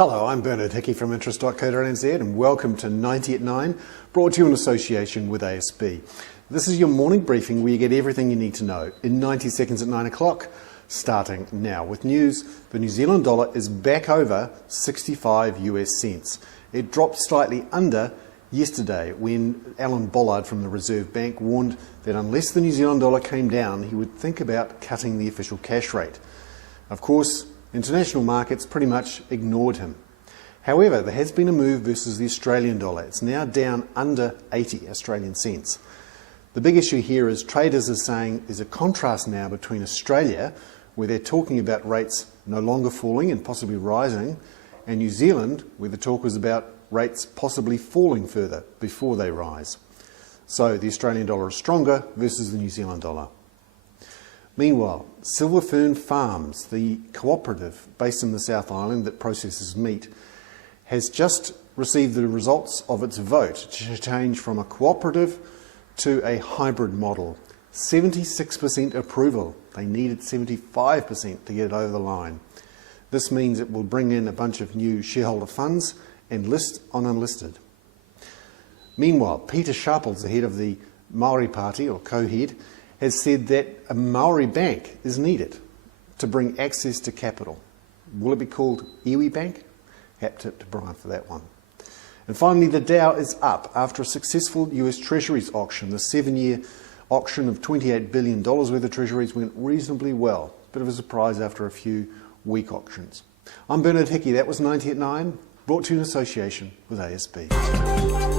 Hello, I'm Bernard Hickey from interest.co.nz and welcome to 90 at 9, brought to you in association with ASB. This is your morning briefing where you get everything you need to know in 90 seconds at 9 o'clock, starting now with news. The New Zealand dollar is back over 65 US cents. It dropped slightly under yesterday when Alan Bollard from the Reserve Bank warned that unless the New Zealand dollar came down, he would think about cutting the official cash rate. Of course, international markets pretty much ignored him. However, there has been a move versus the Australian dollar. It's now down under 80 Australian cents. The big issue here is traders are saying there's a contrast now between Australia, where they're talking about rates no longer falling and possibly rising, and New Zealand, where the talk was about rates possibly falling further before they rise. So the Australian dollar is stronger versus the New Zealand dollar. Meanwhile, Silver Fern Farms, the cooperative based in the South Island that processes meat, has just received the results of its vote to change from a cooperative to a hybrid model. 76% approval. They needed 75% to get it over the line. This means it will bring in a bunch of new shareholder funds and list on Unlisted. Meanwhile, Peter Sharples, the head of the Maori Party, or co-head, has said that a Maori bank is needed to bring access to capital. Will it be called Iwi Bank? Hat tip to Brian for that one. And finally, the Dow is up after a successful US Treasuries auction. The 7-year auction of $28 billion worth of Treasuries went reasonably well. Bit of a surprise after a few weak auctions. I'm Bernard Hickey. That was 90 at 9, brought to you in association with ASB.